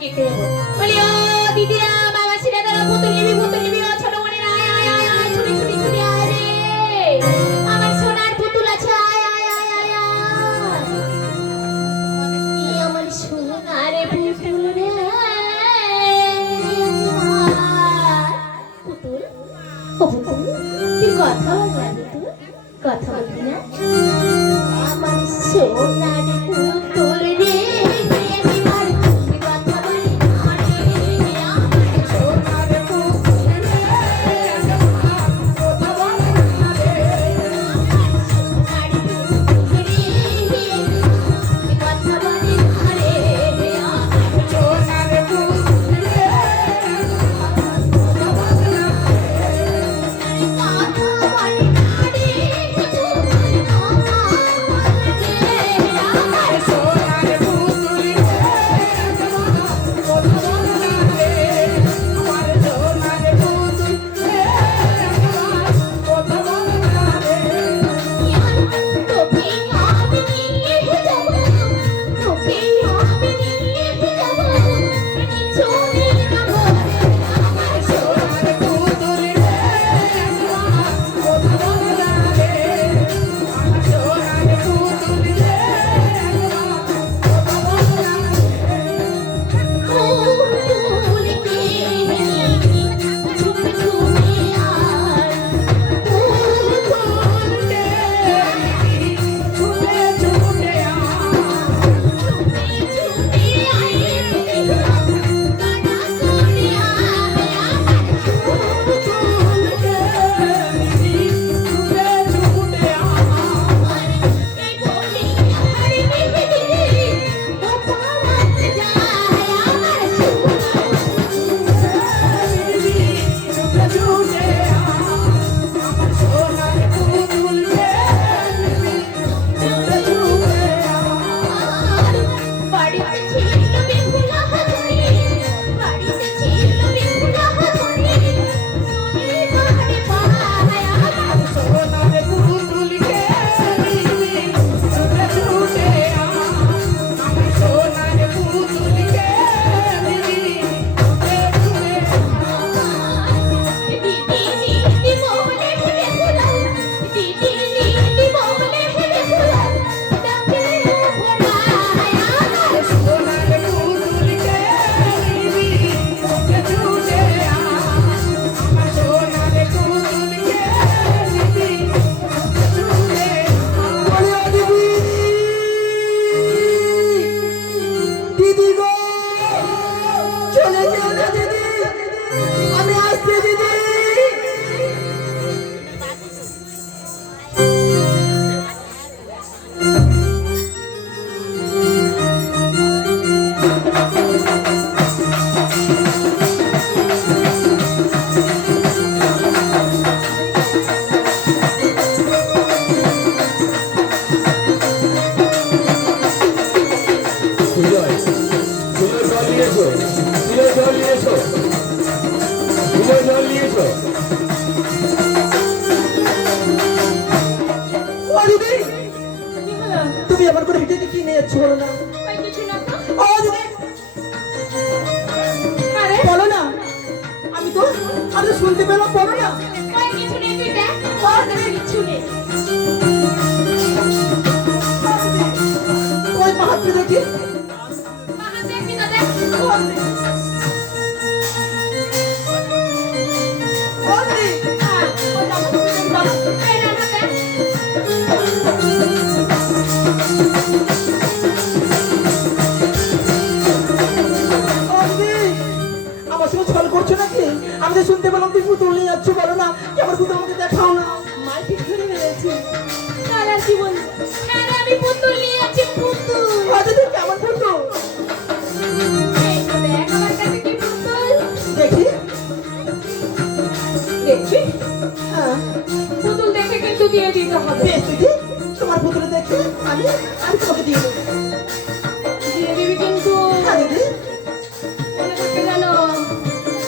কি করবো বলি ও দিদিরা বাবা ছেলেরা পুতুল নিবি ও ছোট মনে আয় আয় আয় আয় ছুটি ছুটি ছুটি আয় রে আমার সোনার পুতুল আছে আয় আয় আয় আয় আয় এই আমার সোনার পুতুল রে পুতুল ও পুতুল তুই কথা বলবি তুই কথা বলবি না আমার সোনার পুতুল রে তুমি আমার করে হেঁটে কি নিয়ে যাচ্ছ বলো না বলো না আমি তো শুনতে পেলাম বলো না ওই মাহাত্মা দেখি আমি তো শুনতে পেলাম তুই পুতুল নিয়ে যাচ্ছ বলো না আমার পুতুল আমাকে দেখাও না মাই ঠিক ধরে ফেলেছি আমি পুতুল নিয়ে যাচ্ছি পুতুল কেমন পুতুল দেখি হ্যাঁ পুতুল দেখে কিন্তু দিয়ে দিতে হবে দিদি তোমার পুতুল দেখে আমি তোমাকে দিয়ে দেবো দিয়ে দিবি কিন্তু হ্যাঁ দিদি মনে করতে জানো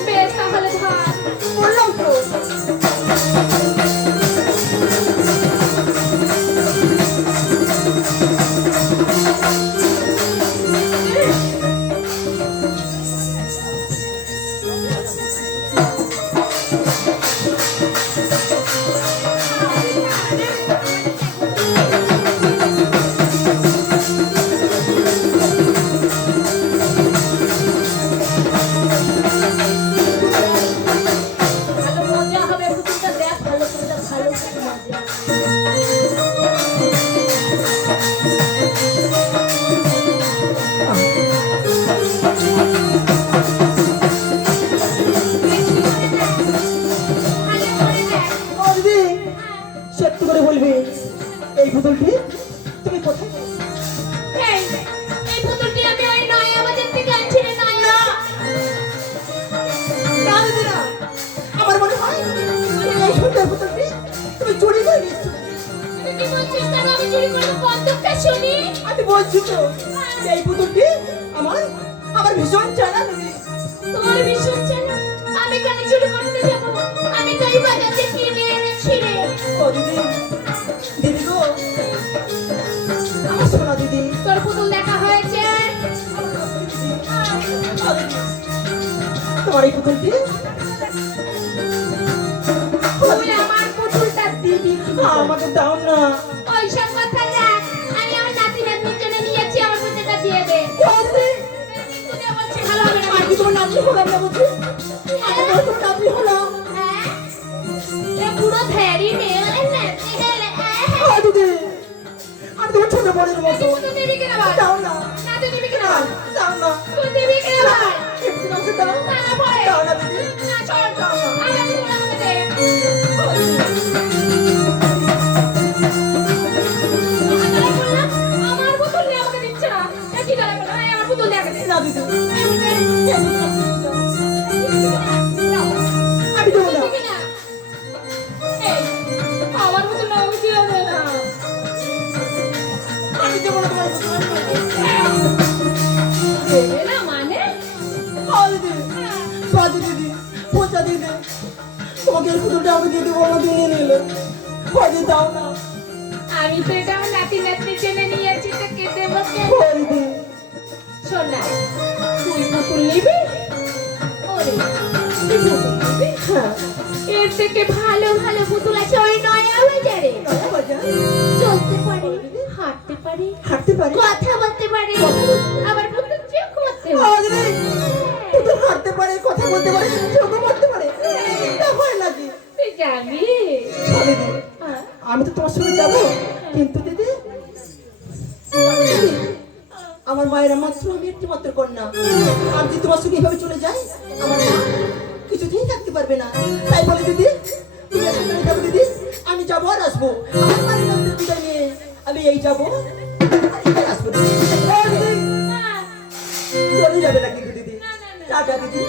বেশ তাহলে ভাত বললাম তো পাচ্ছি তো এই পুতুলটি আমার আমার ভীষণ চানা দিদি। তোমার বিশ্বাস হচ্ছে না? আমি কেন চুরি করতে যাবো? আমি তো এই বাজার থেকে কিনে এনেছি রে। ও দিদি, দিদি গো, আমার সোনা দিদি। তোর পুতুল দেখা হয়েছে? ও দিদি, তোমার এই পুতুলটি তুমি আমার পুতুলটা দিবি কি করে? আমাকে দাও না। ওইসব কথা রাখ। আমি আমার নাতি নাতনির জন্য নিয়েছি, আমার পুতুলটা দিয়ে দে। ও দিদি, তুই বলছি ভালো হবে না। আর কি তোমার নাতনি হলাম না বুঝি? আমি তো তোমার নাতনি হলাম। হ্যাঁ? এ পুরো ভেরি মেয়ে মানে নাতি গেলে। ও দিদি, আমি তোমার ছোট বোনের মতো। পুতুল দিবি কিনা বল? দাও না, নাতি দিবি কিনা বল? দাও না। তুই দিবি কিনা বল? এই পুতুল আমাকে দাও। না না পরে। দাও না দিদি। না চল চল। আমার পুতুল আমাকে দে। ও দিদি, আমার পুতুল নিয়ে আমাকে দিচ্ছে না। এ কি করে বলো? আমার পুতুল নিয়ে আমাকে দে। না দিদি, এই পুতুল দে। এই পুতুল আমাকে দিয়ে দাও। দাও। আমি দেবো না। দিবি কিনা? এই, আমার পুতুল না আমাকে দিয়ে দে না। আমি দেবো না তোমার পুতুল, আমি দেবো না। দেবে না মানে? ও দিদি, বাজে দিদি, পচা দিদি, তোমাকে এই পুতুলটা আমাকে দিয়ে দেবো না, তুমি নিয়ে নিলে। ও দিদি, দাও না। আমি তো এটা আমার নাতি নাতনির জন্য নিয়েছি, তো কে দেবো কে? ও দিদি, শোন না, তুই পুতুল নিবি? ওরে, তুই পুতুল নিবি? হ্যাঁ, এর থেকে ভালো ভালো পুতুল আছে ওই নয়া বাজারে। নয়া বাজার, চলতে পারে, হাঁটতে পারে, হাঁটতে পারি। কথা বলতে পারে, আবার পুতুল চেক করতে ও পারে। দিদি, পুতুল হাঁটতে পারে, কথা বলতে পারে, চোখও মারতে পারে। এটা হয় নাকি? তুই যাবি? ও দিদি, হ্যাঁ। আমি তো তোমার সঙ্গে যাবো, কিন্তু দিদি, আমার মায়ের মাত্র আমি একটি মাত্র কন্যা। আমি যদি তোমার সঙ্গে এভাবে চলে যাই, আমার মা কিছুতেই থাকতে পারবে না। তাই বলে দিদি, তুমি এখন চলে যাবো দিদি, আমি যাবো আর আসবো। আমার মায়ের কাছে বিদায় নিয়ে আমি এই যাবো আর এই আসবো দিদি। ও দিদি, হ্যাঁ। চলে যাবে না কিন্তু দিদি। না, না, না। টাটা দিদি।